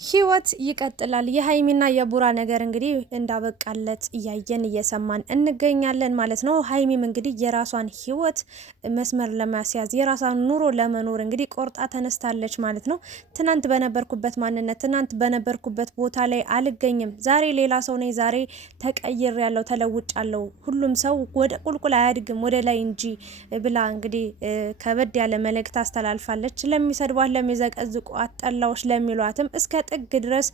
ህይወት ይቀጥላል። የሀይሚና የቡራ ነገር እንግዲህ እንዳበቃለት እያየን እየሰማን እንገኛለን ማለት ነው። ሀይሚም እንግዲህ የራሷን ህይወት መስመር ለማስያዝ የራሷን ኑሮ ለመኖር እንግዲህ ቆርጣ ተነስታለች ማለት ነው። ትናንት በነበርኩበት ማንነት፣ ትናንት በነበርኩበት ቦታ ላይ አልገኝም፣ ዛሬ ሌላ ሰው ነኝ፣ ዛሬ ተቀይር ያለው ተለውጫለሁ፣ ሁሉም ሰው ወደ ቁልቁል አያድግም ወደ ላይ እንጂ ብላ እንግዲህ ከበድ ያለ መልእክት አስተላልፋለች። ለሚሰድቧት፣ ለሚዘቀዝቋት፣ ጠላዎች ለሚሏትም እስከ ጥግ ድረስ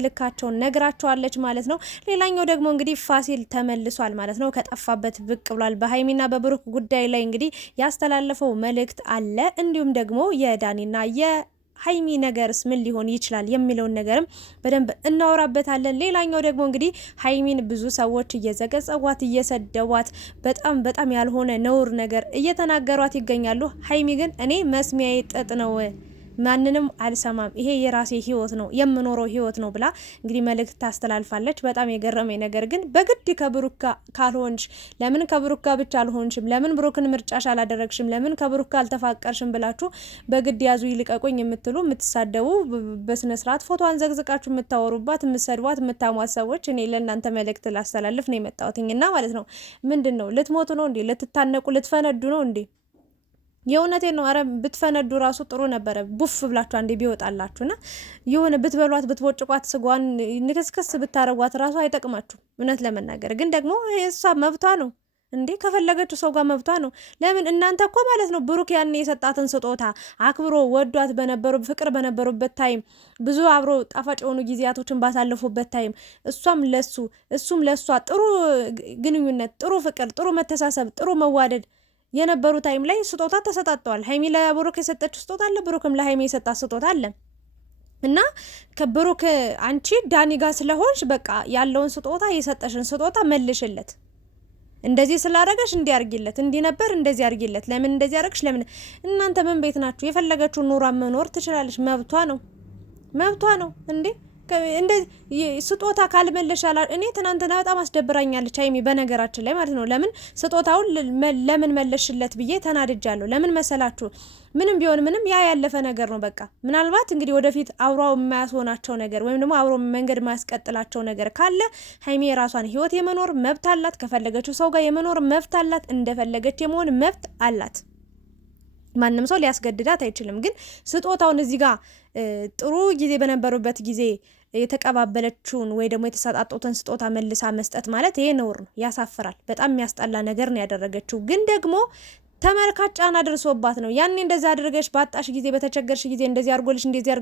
ልካቸውን ነግራቸዋለች ማለት ነው። ሌላኛው ደግሞ እንግዲህ ፋሲል ተመልሷል ማለት ነው። ከጠፋበት ብቅ ብሏል። በሀይሚና በብሩክ ጉዳይ ላይ እንግዲህ ያስተላለፈው መልእክት አለ። እንዲሁም ደግሞ የዳኒና ሀይሚ ነገርስ ምን ሊሆን ይችላል የሚለውን ነገርም በደንብ እናወራበታለን። ሌላኛው ደግሞ እንግዲህ ሀይሚን ብዙ ሰዎች እየዘገጸዋት እየሰደቧት በጣም ያልሆነ ነውር ነገር እየተናገሯት ይገኛሉ። ሀይሚ ግን እኔ መስሚያዬ ጥጥ ነው፣ ማንንም አልሰማም፣ ይሄ የራሴ ህይወት ነው የምኖረው ህይወት ነው ብላ እንግዲህ መልእክት ታስተላልፋለች። በጣም የገረመኝ ነገር ግን በግድ ከብሩክ ካልሆንሽ ለምን ከብሩክ ብቻ አልሆንሽም፣ ለምን ብሩክን ምርጫሽ አላደረግሽም፣ ለምን ከብሩክ አልተፋቀርሽም ብላችሁ በግድ ያዙ ይልቀቁኝ የምትሉ የምትሳደቡ፣ በስነ ስርዓት ፎቶዋን ዘግዝቃችሁ የምታወሩባት፣ የምትሰድቧት፣ የምታሟት ሰዎች እኔ ለእናንተ መልእክት ላስተላልፍ ነው የመጣሁትኝና ማለት ነው። ምንድን ነው ልትሞቱ ነው እንዴ? ልትታነቁ ልትፈነዱ ነው እንዴ? የእውነቴ ነው። አረ ብትፈነዱ ራሱ ጥሩ ነበረ። ቡፍ ብላችሁ አንዴ ቢወጣላችሁና የሆነ ብትበሏት ብትቦጭቋት ስጓን ንክስክስ ብታረጓት ራሱ አይጠቅማችሁ። እውነት ለመናገር ግን ደግሞ እሷ መብቷ ነው እንዴ፣ ከፈለገችው ሰው ጋር መብቷ ነው። ለምን እናንተ እኮ ማለት ነው ብሩክ ያን የሰጣትን ስጦታ አክብሮ ወዷት ፍቅር በነበሩበት ታይም ብዙ አብሮ ጣፋጭ የሆኑ ጊዜያቶችን ባሳለፉበት ታይም እሷም ለሱ እሱም ለሷ ጥሩ ግንኙነት፣ ጥሩ ፍቅር፣ ጥሩ መተሳሰብ፣ ጥሩ መዋደድ የነበሩ ታይም ላይ ስጦታ ተሰጣጠዋል። ሀይሚ ለብሩክ የሰጠችው ስጦታ አለ፣ ብሩክም ለሀይሚ የሰጣት ስጦታ አለ። እና ከብሩክ አንቺ ዳኒ ጋር ስለሆንሽ በቃ ያለውን ስጦታ የሰጠሽን ስጦታ መልሽለት። እንደዚህ ስላረገሽ እንዲያርጊለት፣ እንዲህ ነበር እንደዚህ አርጊለት፣ ለምን እንደዚህ አረግሽ፣ ለምን እናንተ ምን ቤት ናችሁ? የፈለገችውን ኑሯ መኖር ትችላለች፣ መብቷ ነው እንዴ። ስጦታ ካልመለሻላ እኔ ትናንትና በጣም አስደብራኛለች ሀይሚ በነገራችን ላይ ማለት ነው። ለምን ስጦታውን ለምን መለሽለት ብዬ ተናድጃለሁ። ለምን መሰላችሁ? ምንም ቢሆን ምንም ያ ያለፈ ነገር ነው። በቃ ምናልባት እንግዲህ ወደፊት አብረው የማያስሆናቸው ነገር ወይም ደግሞ አብሮ መንገድ የማያስቀጥላቸው ነገር ካለ ሀይሚ የራሷን ህይወት የመኖር መብት አላት። ከፈለገችው ሰው ጋር የመኖር መብት አላት። እንደፈለገች የመሆን መብት አላት። ማንም ሰው ሊያስገድዳት አይችልም። ግን ስጦታውን እዚህ ጋር ጥሩ ጊዜ በነበሩበት ጊዜ የተቀባበለችውን ወይ ደግሞ የተሰጣጡትን ስጦታ መልሳ መስጠት ማለት ይሄ ነውር ነው፣ ያሳፍራል። በጣም የሚያስጠላ ነገር ነው ያደረገችው። ግን ደግሞ ተመልካች ጫና ደርሶባት ነው። ያኔ እንደዛ አድርገሽ ባጣሽ ጊዜ በተቸገርሽ ጊዜ እንደዚህ አርጎልሽ እንደዚህ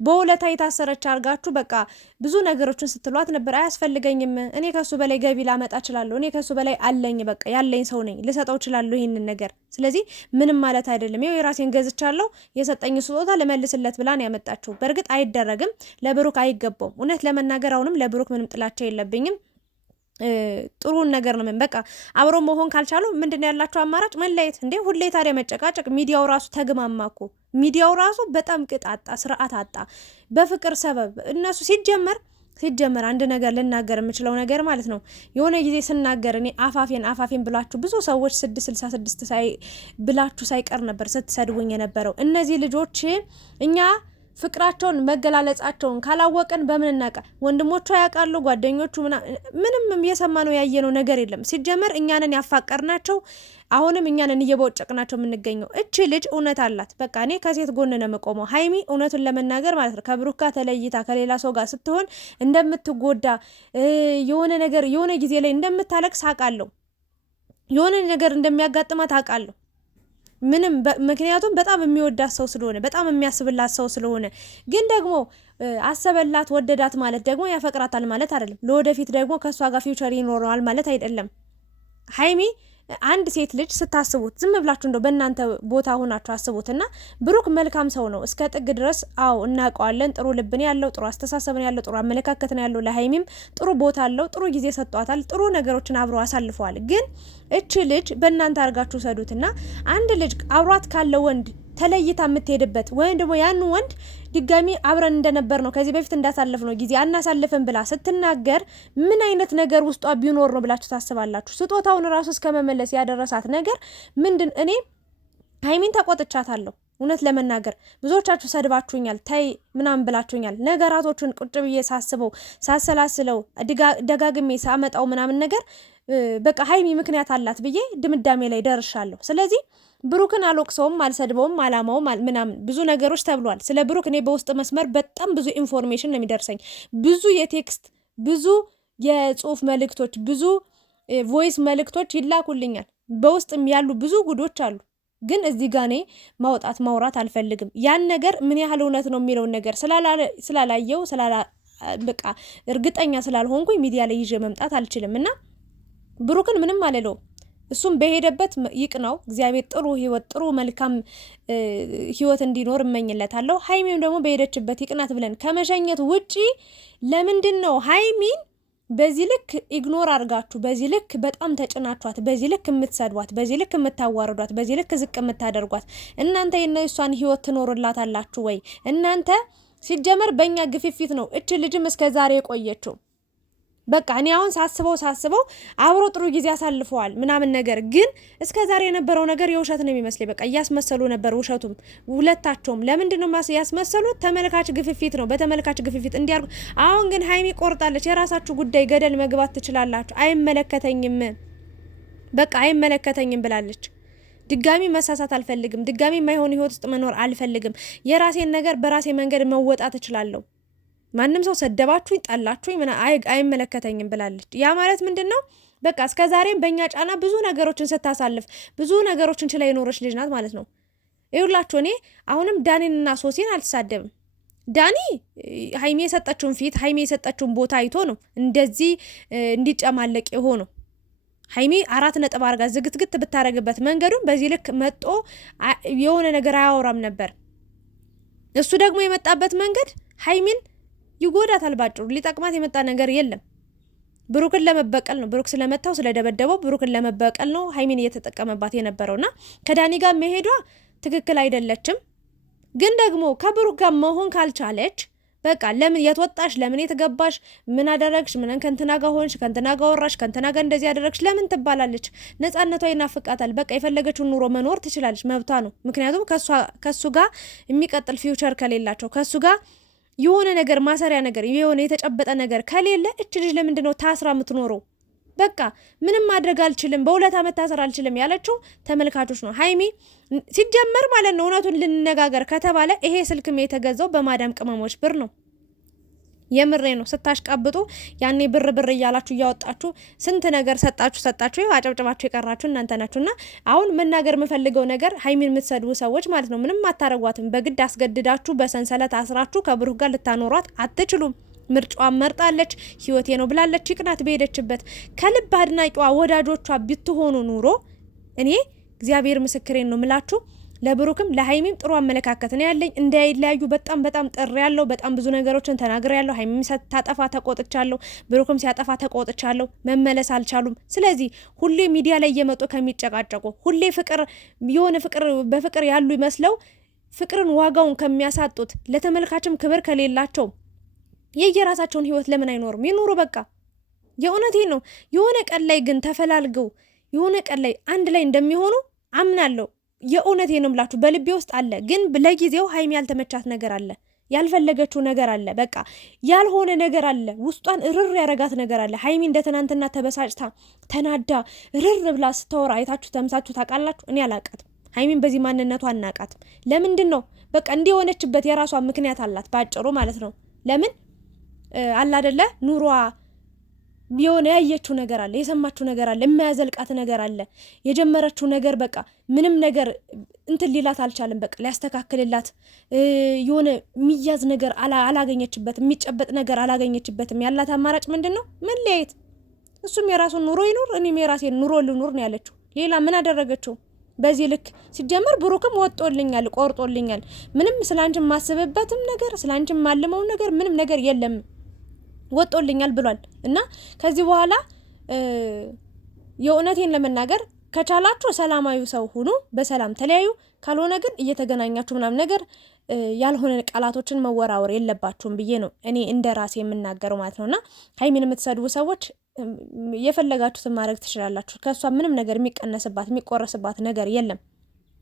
በውለታ የታሰረች አርጋችሁ በቃ ብዙ ነገሮችን ስትሏት ነበር። አያስፈልገኝም፣ እኔ ከሱ በላይ ገቢ ላመጣ እችላለሁ፣ እኔ ከሱ በላይ አለኝ፣ በቃ ያለኝ ሰው ነኝ፣ ልሰጠው እችላለሁ ይሄንን ነገር፣ ስለዚህ ምንም ማለት አይደለም፣ ይኸው የራሴን ገዝቻለሁ፣ የሰጠኝ ስጦታ ልመልስለት ብላ ነው ያመጣችው። በእርግጥ አይደረግም፣ ለብሩክ አይገባውም። እውነት ለመናገር አሁንም ለብሩክ ምንም ጥላቻ የለብኝም። ጥሩን ነገር ነው። በቃ አብሮ መሆን ካልቻሉ ምንድነው ያላቸው አማራጭ? መለየት እንዴ! ሁሌ ታዲያ መጨቃጨቅ። ሚዲያው ራሱ ተግማማኩ። ሚዲያው ራሱ በጣም ቅጣጣ፣ ስርዓት አጣ በፍቅር ሰበብ። እነሱ ሲጀመር አንድ ነገር ልናገር የምችለው ነገር ማለት ነው። የሆነ ጊዜ ስናገር እኔ አፋፌን ብላችሁ ብዙ ሰዎች 666 ብላችሁ ሳይቀር ነበር ስትሰድቡኝ የነበረው። እነዚህ ልጆች እኛ ፍቅራቸውን መገላለጻቸውን ካላወቀን በምን እናቃ? ወንድሞቹ ያውቃሉ፣ ጓደኞቹ ምንም የሰማነው ያየነው ነገር የለም። ሲጀመር እኛንን ያፋቀርናቸው፣ አሁንም እኛንን እየቦጨቅናቸው የምንገኘው። እቺ ልጅ እውነት አላት። በቃ እኔ ከሴት ጎን ነው የምቆመው። ሀይሚ እውነቱን ለመናገር ማለት ነው ከብሩክ ጋር ተለይታ ከሌላ ሰው ጋር ስትሆን እንደምትጎዳ የሆነ ጊዜ ላይ እንደምታለቅስ አውቃለሁ። የሆነ ነገር እንደሚያጋጥማት አውቃለሁ። ምክንያቱም በጣም የሚወዳት ሰው ስለሆነ፣ በጣም የሚያስብላት ሰው ስለሆነ። ግን ደግሞ አሰበላት ወደዳት ማለት ደግሞ ያፈቅራታል ማለት አይደለም። ለወደፊት ደግሞ ከእሷ ጋር ፊውቸር ይኖረዋል ማለት አይደለም። ሀይሚ አንድ ሴት ልጅ ስታስቡት ዝም ብላችሁ እንደው በእናንተ ቦታ ሆናችሁ አስቡትና ብሩክ መልካም ሰው ነው እስከ ጥግ ድረስ። አዎ እናውቀዋለን። ጥሩ ልብን ያለው፣ ጥሩ አስተሳሰብን ያለው፣ ጥሩ አመለካከትን ያለው፣ ለሀይሚም ጥሩ ቦታ አለው። ጥሩ ጊዜ ሰጧታል። ጥሩ ነገሮችን አብሮ አሳልፈዋል። ግን እቺ ልጅ በእናንተ አድርጋችሁ ሰዱትና አንድ ልጅ አብሯት ካለ ወንድ ተለይታ የምትሄድበት ወይም ደግሞ ያን ወንድ ድጋሚ አብረን እንደነበር ነው ከዚህ በፊት እንዳሳለፍ ነው ጊዜ አናሳልፍም ብላ ስትናገር ምን አይነት ነገር ውስጧ ቢኖር ነው ብላችሁ ታስባላችሁ? ስጦታውን ራሱ እስከ መመለስ ያደረሳት ነገር ምንድን? እኔ ሀይሚን ተቆጥቻታለሁ። እውነት ለመናገር ብዙዎቻችሁ ሰድባችሁኛል፣ ታይ ምናምን ብላችሁኛል። ነገራቶችን ቁጭ ብዬ ሳስበው ሳሰላስለው ደጋግሜ ሳመጣው ምናምን ነገር በቃ ሀይሚ ምክንያት አላት ብዬ ድምዳሜ ላይ ደርሻለሁ። ስለዚህ ብሩክን አልወቅሰውም፣ አልሰድበውም፣ አላማውም ምናምን ብዙ ነገሮች ተብሏል ስለ ብሩክ። እኔ በውስጥ መስመር በጣም ብዙ ኢንፎርሜሽን ነው የሚደርሰኝ፣ ብዙ የቴክስት ብዙ የጽሁፍ መልእክቶች፣ ብዙ ቮይስ መልእክቶች ይላኩልኛል። በውስጥም ያሉ ብዙ ጉዶች አሉ። ግን እዚህ ጋር እኔ ማውራት አልፈልግም። ያን ነገር ምን ያህል እውነት ነው የሚለውን ነገር ስላላየው በቃ እርግጠኛ ስላልሆንኩኝ ሚዲያ ላይ ይዤ መምጣት አልችልም። እና ብሩክን ምንም አልለውም። እሱም በሄደበት ይቅናው። እግዚአብሔር ጥሩ ህይወት፣ ጥሩ መልካም ህይወት እንዲኖር እመኝለታለሁ። ሀይሚም ደግሞ በሄደችበት ይቅናት ብለን ከመሸኘት ውጪ ለምንድን ነው ሀይሚን በዚህ ልክ ኢግኖር አድርጋችሁ፣ በዚህ ልክ በጣም ተጭናችኋት፣ በዚህ ልክ የምትሰድቧት፣ በዚህ ልክ የምታዋርዷት፣ በዚህ ልክ ዝቅ የምታደርጓት? እናንተ የእሷን ህይወት ትኖርላታላችሁ ወይ? እናንተ ሲጀመር በእኛ ግፊፊት ነው እች ልጅም እስከ ዛሬ የቆየችው። በቃ እኔ አሁን ሳስበው አብሮ ጥሩ ጊዜ አሳልፈዋል ምናምን፣ ነገር ግን እስከ ዛሬ የነበረው ነገር የውሸት ነው የሚመስለኝ። በቃ እያስመሰሉ ነበር ውሸቱም ሁለታቸውም። ለምንድን ነው ያስመሰሉት? ተመልካች ግፊፊት ነው፣ በተመልካች ግፊፊት እንዲያርጉ። አሁን ግን ሀይሚ ቆርጣለች። የራሳችሁ ጉዳይ፣ ገደል መግባት ትችላላችሁ፣ አይመለከተኝም፣ በቃ አይመለከተኝም ብላለች። ድጋሚ መሳሳት አልፈልግም፣ ድጋሚ የማይሆን ህይወት ውስጥ መኖር አልፈልግም፣ የራሴን ነገር በራሴ መንገድ መወጣት እችላለሁ፣ ማንም ሰው ሰደባችሁኝ ጠላችሁኝ አይመለከተኝም ብላለች። ያ ማለት ምንድን ነው? በቃ እስከ ዛሬም በእኛ ጫና ብዙ ነገሮችን ስታሳልፍ ብዙ ነገሮችን ችላ የኖረች ልጅ ናት ማለት ነው። ይኸውላችሁ እኔ አሁንም ዳኒንና ሶሲን አልተሳደብም። ዳኒ ሀይሜ የሰጠችውን ፊት፣ ሀይሜ የሰጠችውን ቦታ አይቶ ነው እንደዚህ እንዲጨማለቅ የሆነው። ሀይሜ 4 ነጥብ አርጋ ዝግትግት ብታረግበት መንገዱን በዚህ ልክ መጦ የሆነ ነገር አያወራም ነበር። እሱ ደግሞ የመጣበት መንገድ ሀይሜን ይጎዳታል። ባጭሩ ሊጠቅማት የመጣ ነገር የለም። ብሩክን ለመበቀል ነው። ብሩክ ስለመታው ስለደበደበው ብሩክን ለመበቀል ነው ሀይሚን እየተጠቀመባት የነበረውና ከዳኒ ጋር መሄዷ ትክክል አይደለችም። ግን ደግሞ ከብሩክ ጋር መሆን ካልቻለች በቃ ለምን የትወጣሽ? ለምን የተገባሽ? ምን አደረግሽ? ምን ከንትና ጋር ሆንሽ? ከንትና ጋር ወራሽ? ከንትና ጋር እንደዚህ ያደረግሽ ለምን ትባላለች? ነጻነቷ ይናፍቃታል። በቃ የፈለገችውን ኑሮ መኖር ትችላለች፣ መብቷ ነው። ምክንያቱም ከሱ ጋር የሚቀጥል ፊውቸር ከሌላቸው ከሱ ጋር የሆነ ነገር ማሰሪያ ነገር የሆነ የተጨበጠ ነገር ከሌለ እች ልጅ ለምንድነው ታስራ የምትኖረው? በቃ ምንም ማድረግ አልችልም፣ በ2 ዓመት ታሰር አልችልም ያለችው ተመልካቾች ነው። ሀይሚ ሲጀመር ማለት ነው እውነቱን ልንነጋገር ከተባለ ይሄ ስልክም የተገዛው በማዳም ቅመሞች ብር ነው። የምሬ ነው። ስታሽቃብጡ ያኔ ብር እያላችሁ እያወጣችሁ ስንት ነገር ሰጣችሁ አጨብጭባችሁ የቀራችሁ እናንተ ናችሁና አሁን መናገር የምፈልገው ነገር ሀይሚን የምትሰድቡ ሰዎች ማለት ነው ምንም አታረጓትም። በግድ አስገድዳችሁ በሰንሰለት አስራችሁ ከብሩክ ጋር ልታኖሯት አትችሉም። ምርጫዋን መርጣለች፣ ህይወቴ ነው ብላለች። ይቅናት በሄደችበት። ከልብ አድናቂዋ ወዳጆቿ ብትሆኑ ኑሮ እኔ እግዚአብሔር ምስክሬን ነው ምላችሁ ለብሩክም ለሀይሚም ጥሩ አመለካከት ነው ያለኝ። እንዳይለያዩ በጣም ጥሪ ያለው በጣም ብዙ ነገሮችን ተናግሬ ያለው። ሀይሚም ታጠፋ ተቆጥቻለሁ፣ ብሩክም ሲያጠፋ ተቆጥቻለሁ። መመለስ አልቻሉም። ስለዚህ ሁሌ ሚዲያ ላይ እየመጡ ከሚጨቃጨቁ ሁሌ ፍቅር በፍቅር ያሉ ይመስለው ፍቅርን ዋጋውን ከሚያሳጡት ለተመልካችም ክብር ከሌላቸው የየራሳቸውን ህይወት ለምን አይኖርም? ይኑሩ በቃ። የእውነቴ ነው። የሆነ ቀን ላይ ግን ተፈላልገው የሆነ ቀን ላይ አንድ ላይ እንደሚሆኑ አምናለሁ። የእውነቴ ነው ብላችሁ በልቤ ውስጥ አለ። ግን ለጊዜው ሀይሚ ያልተመቻት ነገር አለ፣ ያልፈለገችው ነገር አለ፣ በቃ ያልሆነ ነገር አለ፣ ውስጧን እርር ያረጋት ነገር አለ። ሀይሚ እንደ ትናንትና ተበሳጭታ ተናዳ እርር ብላ ስታወራ አይታችሁ ተምሳችሁ ታውቃላችሁ? እኔ አላውቃትም። ሀይሚን በዚህ ማንነቷ አናውቃትም። ለምንድን ነው በቃ እንዲሆነችበት የራሷ ምክንያት አላት፣ ባጭሩ ማለት ነው። ለምን አላ አይደለ ኑሯ የሆነ ያየችው ነገር አለ፣ የሰማችው ነገር አለ፣ የማያዘልቃት ነገር አለ። የጀመረችው ነገር በቃ ምንም ነገር እንትን ሊላት አልቻለም። በቃ ሊያስተካክልላት የሆነ የሚያዝ ነገር አላገኘችበትም፣ የሚጨበጥ ነገር አላገኘችበትም። ያላት አማራጭ ምንድን ነው? መለያየት። እሱም የራሱን ኑሮ ይኑር፣ እኔም የራሴን ኑሮ ልኑር ነው ያለችው። ሌላ ምን አደረገችው? በዚህ ልክ ሲጀመር ብሩክም ወጦልኛል፣ ቆርጦልኛል። ምንም ስላንቺ ማስበበትም ነገር ስላንቺ ማልመው ነገር ምንም ነገር የለም ወጦልኛል ብሏል። እና ከዚህ በኋላ የእውነቴን ለመናገር ከቻላችሁ ሰላማዊ ሰው ሁኑ፣ በሰላም ተለያዩ። ካልሆነ ግን እየተገናኛችሁ ምናምን ነገር ያልሆነ ቃላቶችን መወራወር የለባችሁም ብዬ ነው እኔ እንደ ራሴ የምናገረው ማለት ነውና ሀይሚን የምትሰድቡ ሰዎች የፈለጋችሁትን ማድረግ ትችላላችሁ። ከሷ ምንም ነገር የሚቀነስባት የሚቆረስባት ነገር የለም።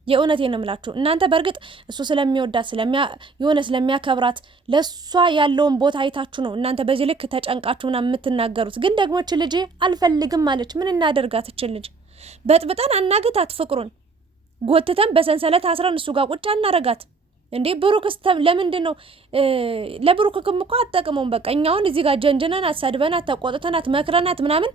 የእውነቴን ነው የምላችሁ። እናንተ በእርግጥ እሱ ስለሚወዳት ስለሚያከብራት ለሷ ያለውን ቦታ አይታችሁ ነው እናንተ በዚህ ልክ ተጨንቃችሁ ምናምን የምትናገሩት። ግን ደግሞ እች ልጅ አልፈልግም ማለች። ምን እናደርጋት? እች ልጅ በጥብጠን አናግታት፣ ፍቅሩን ጎትተን በሰንሰለት አስረን እሱ ጋር ቁጭ አናረጋት እንዴ? ብሩክስ ለምንድን ነው? ለብሩክም እኮ አትጠቅመውም። በቃ እኛውን እዚህ ጋር ጀንጅነናት፣ ሰድበናት፣ ተቆጥተናት፣ መክረናት ምናምን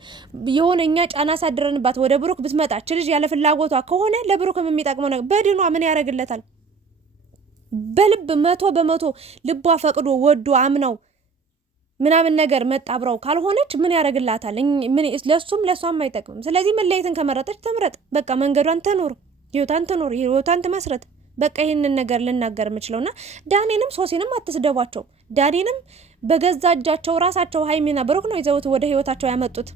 የሆነ እኛ ጫና ሳድረንባት ወደ ብሩክ ብትመጣ እች ልጅ ያለ ፍላጎቷ ከሆነ ለብሩክም የሚጠቅመው ነገር በድኗ ምን ያደርግለታል? በልብ 100% ልቧ ፈቅዶ ወዶ አምነው ምናምን ነገር መጣብረው ካልሆነች ምን ያደርግላታል? ለሷም አይጠቅምም። ስለዚህ መለየትን ከመረጠች ትምረጥ። በቃ መንገዷን ትኑር፣ ህይወቷን ትመስረት። በቃ ይህንን ነገር ልናገር የምችለውና ዳኒንም ሶሲንም አትስደቧቸው። ዳኒንም በገዛ እጃቸው ራሳቸው ሀይሚና ብሩክ ነው ይዘውት ወደ ህይወታቸው ያመጡት።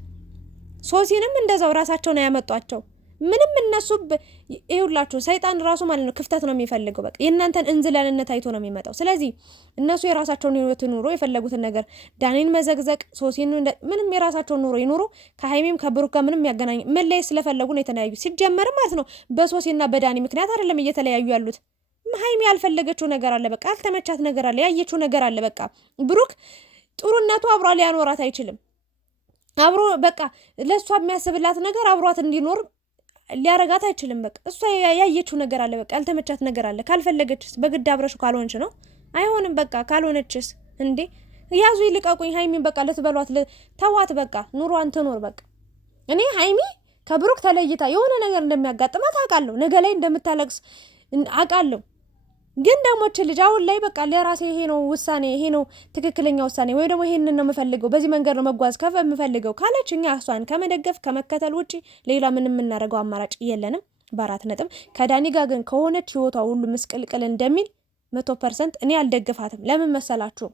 ሶሲንም እንደዛው ራሳቸው ነው ያመጧቸው። ምንም እነሱ ይሁላችሁ ሰይጣን ራሱ ማለት ነው ክፍተት ነው የሚፈልገው። በቃ የእናንተን እንዝላልነት አይቶ ነው የሚመጣው። ስለዚህ እነሱ የራሳቸውን ህይወት ኑሮ የፈለጉትን ነገር ዳኒን መዘግዘቅ፣ ሶሲን ምንም የራሳቸውን ኑሮ ይኑሩ። ከሀይሚም ከብሩክ ጋር ምንም ያገናኝ መለየት ስለፈለጉ ነው የተለያዩ። ሲጀመር ማለት ነው በሶሲና በዳኒ ምክንያት አይደለም እየተለያዩ ያሉት። ሀይሚ ያልፈለገችው ነገር አለ፣ በቃ ያልተመቻት ነገር አለ፣ ያየችው ነገር አለ። በቃ ብሩክ ጥሩነቱ አብሯ ሊያኖራት አይችልም። አብሮ በቃ ለእሷ የሚያስብላት ነገር አብሯት እንዲኖር ሊያረጋት አይችልም። በቃ እሷ ያየችው ነገር አለ፣ በቃ ያልተመቻት ነገር አለ። ካልፈለገችስ በግድ አብረሽ ካልሆንች ነው አይሆንም። በቃ ካልሆነችስ እንዴ ያዙ ይልቀቁኝ ሀይሚን በቃ ልትበሏት ተዋት። በቃ ኑሯን ትኖር። በቃ እኔ ሀይሚ ከብሩክ ተለይታ የሆነ ነገር እንደሚያጋጥማት አውቃለሁ፣ ነገ ላይ እንደምታለቅስ አውቃለሁ። ግን ደግሞ እች ልጅ አሁን ላይ በቃ ለራሴ ይሄ ነው ውሳኔ፣ ይሄ ነው ትክክለኛ ውሳኔ፣ ወይ ደግሞ ይሄንን ነው የምፈልገው፣ በዚህ መንገድ ነው መጓዝ የምፈልገው ካለች እኛ እሷን ከመደገፍ ከመከተል ውጪ ሌላ ምንም የምናደርገው አማራጭ የለንም። በ4 ነጥብ ከዳኒ ጋር ግን ከሆነች ህይወቷ ሁሉ ምስቅልቅል እንደሚል 100% እኔ አልደግፋትም። ለምን መሰላችሁ?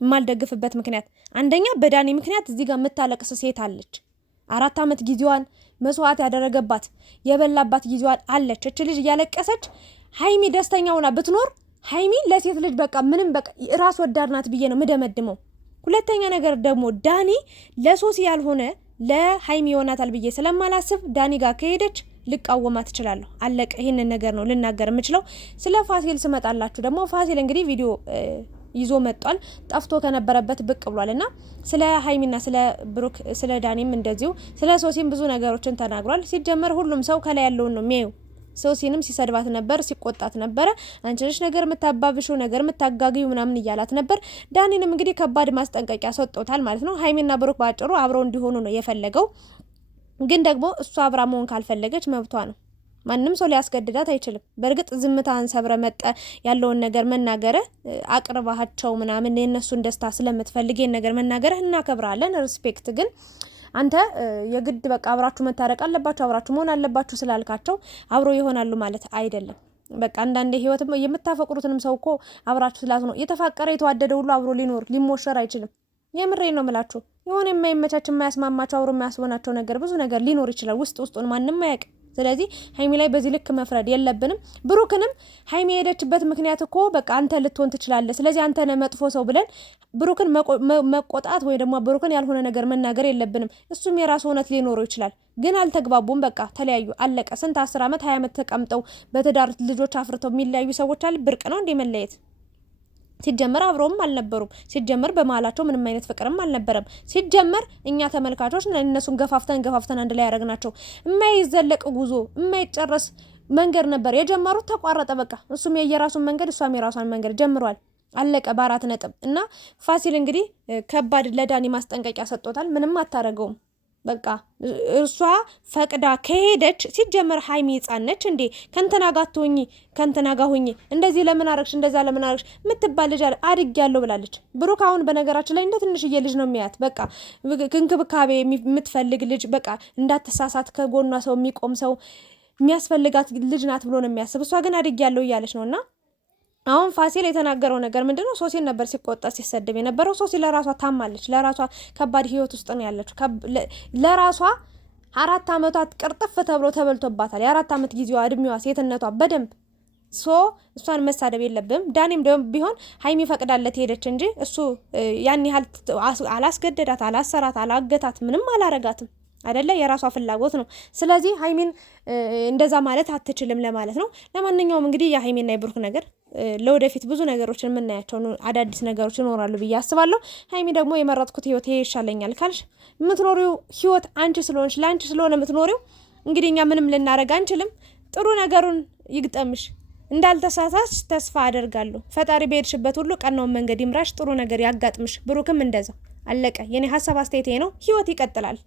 የማልደግፍበት ምክንያት አንደኛ በዳኒ ምክንያት እዚህ ጋር የምታለቅስ ሴት አለች። 4 ዓመት ጊዜዋን መስዋዕት ያደረገባት የበላባት ጊዜዋን አለች። እች ልጅ እያለቀሰች ሀይሚ ደስተኛ ሆና ብትኖር ሀይሚ ለሴት ልጅ በቃ ምንም በቃ ራስ ወዳድ ናት ብዬ ነው ምደመድመው። ሁለተኛ ነገር ደግሞ ዳኒ ለሶሲ ያልሆነ ለሀይሚ ይሆናታል ብዬ ስለማላስብ ዳኒ ጋር ከሄደች ልቃወማት እችላለሁ። አለቀ። ይህንን ነገር ነው ልናገር የምችለው። ስለ ፋሲል ስመጣላችሁ ደግሞ ፋሲል እንግዲህ ቪዲዮ ይዞ መጥቷል። ጠፍቶ ከነበረበት ብቅ ብሏል እና ስለ ሀይሚና ስለ ብሩክ ስለ ዳኒም እንደዚሁ ስለ ሶሲም ብዙ ነገሮችን ተናግሯል። ሲጀመር ሁሉም ሰው ከላይ ያለውን ነው የሚያዩ። ሶሲንም ሲሰድባት ነበር፣ ሲቆጣት ነበረ። አንቺ ነሽ ነገር የምታባብሽው ነገር የምታጋጊው ምናምን እያላት ነበር። ዳኒንም እንግዲህ ከባድ ማስጠንቀቂያ ሰጥቶታል ማለት ነው። ሀይሚና ብሩክ ባጭሩ አብረው እንዲሆኑ ነው የፈለገው። ግን ደግሞ እሷ አብራ መሆን ካልፈለገች መብቷ ነው። ማንም ሰው ሊያስገድዳት አይችልም። በእርግጥ ዝምታን ሰብረ መጠ ያለውን ነገር መናገረ አቅርባቸው ምናምን የነሱን ደስታ ስለምትፈልግ ነገር መናገረ እናከብራለን፣ ሪስፔክት። ግን አንተ የግድ በቃ አብራችሁ መታረቅ አለባችሁ አብራችሁ መሆን አለባችሁ ስላልካቸው አብሮ ይሆናሉ ማለት አይደለም። በቃ አንዳንዴ ህይወት የምታፈቅሩትንም ሰው እኮ አብራችሁ ስላት ነው የተፋቀረ የተዋደደ ሁሉ አብሮ ሊሞሸር አይችልም። የምሬ ነው የምላችሁ። የሆነ የማይመቻች የማያስማማቸው አብሮ የሚያስሆናቸው ነገር ብዙ ነገር ሊኖር ይችላል። ውስጡን ማንም አያውቅ። ስለዚህ ሀይሚ ላይ በዚህ ልክ መፍረድ የለብንም። ብሩክንም ሀይሚ የሄደችበት ምክንያት እኮ በቃ አንተ ልትሆን ትችላለህ፣ ስለዚህ አንተ ነህ መጥፎ ሰው ብለን ብሩክን መቆጣት ወይ ደግሞ ብሩክን ያልሆነ ነገር መናገር የለብንም። እሱም የራሱ እውነት ሊኖረው ይችላል። ግን አልተግባቡም፣ በቃ ተለያዩ፣ አለቀ። ስንት 10 ዓመት 20 ዓመት ተቀምጠው በትዳር ልጆች አፍርተው የሚለያዩ ሰዎች አለ። ብርቅ ነው እንደ መለየት። ሲጀመር አብረውም አልነበሩም። ሲጀመር በመሀላቸው ምንም አይነት ፍቅርም አልነበረም። ሲጀመር እኛ ተመልካቾች እነሱን ገፋፍተን አንድ ላይ ያደረግናቸው የማይዘለቅ ጉዞ የማይጨረስ መንገድ ነበር የጀመሩት። ተቋረጠ በቃ። እሱም የየራሱን መንገድ እሷም የራሷን መንገድ ጀምሯል። አለቀ። በ4 ነጥብ እና ፋሲል እንግዲህ ከባድ ለዳኒ ማስጠንቀቂያ ሰጥቶታል። ምንም አታረገውም። በቃ እሷ ፈቅዳ ከሄደች ሲጀመር ሀይሚ ህጻን ነች እንዴ? ከንተና ጋር ሁኚ እንደዚህ ለምን አረግሽ እንደዛ ለምን አረግሽ ምትባል ልጅ አድጌያለሁ ብላለች። ብሩክ አሁን በነገራችን ላይ እንደ ትንሽዬ ልጅ ነው የሚያት። በቃ እንክብካቤ የምትፈልግ ልጅ፣ በቃ እንዳትሳሳት ከጎኗ ሰው የሚቆም ሰው የሚያስፈልጋት ልጅ ናት ብሎ ነው የሚያስብ። እሷ ግን አድጌያለሁ እያለች ነውና አሁን ፋሲል የተናገረው ነገር ምንድነው? ሶሲን ነበር ሲቆጣ ሲሰደብ የነበረው። ሶሲ ለራሷ ታማለች። ለራሷ ከባድ ህይወት ውስጥ ነው ያለችው። ለራሷ 4 ዓመታት ቅርጥፍ ተብሎ ተበልቶባታል። የ4 ዓመት ጊዜዋ እድሜዋ ሴትነቷ በደንብ እሷን መሳደብ የለብም። ዳኒም ደግሞ ቢሆን ሀይሚ ፈቅዳለት ሄደች እንጂ እሱ ያን ያህል አላስገደዳት፣ አላሰራት፣ አላገታት፣ ምንም አላረጋትም። አይደለ? የራሷ ፍላጎት ነው። ስለዚህ ሀይሚን እንደዛ ማለት አትችልም ለማለት ነው። ለማንኛውም እንግዲህ የሀይሚና የብሩክ ነገር ለወደፊት ብዙ ነገሮችን የምናያቸው አዳዲስ ነገሮች ይኖራሉ ብዬ አስባለሁ። ሀይሚ ደግሞ የመረጥኩት ህይወት ይሄ ይሻለኛል ካልሽ የምትኖሪው ህይወት አንቺ ስለሆንሽ ለአንቺ ስለሆነ የምትኖሪው እንግዲህ እኛ ምንም ልናደርግ አንችልም። ጥሩ ነገሩን ይግጠምሽ። እንዳልተሳሳች ተስፋ አደርጋለሁ። ፈጣሪ በሄድሽበት ሁሉ ቀናውን መንገድ ይምራሽ፣ ጥሩ ነገር ያጋጥምሽ። ብሩክም እንደዛ። አለቀ። የኔ ሀሳብ አስተያየቴ ነው። ህይወት ይቀጥላል።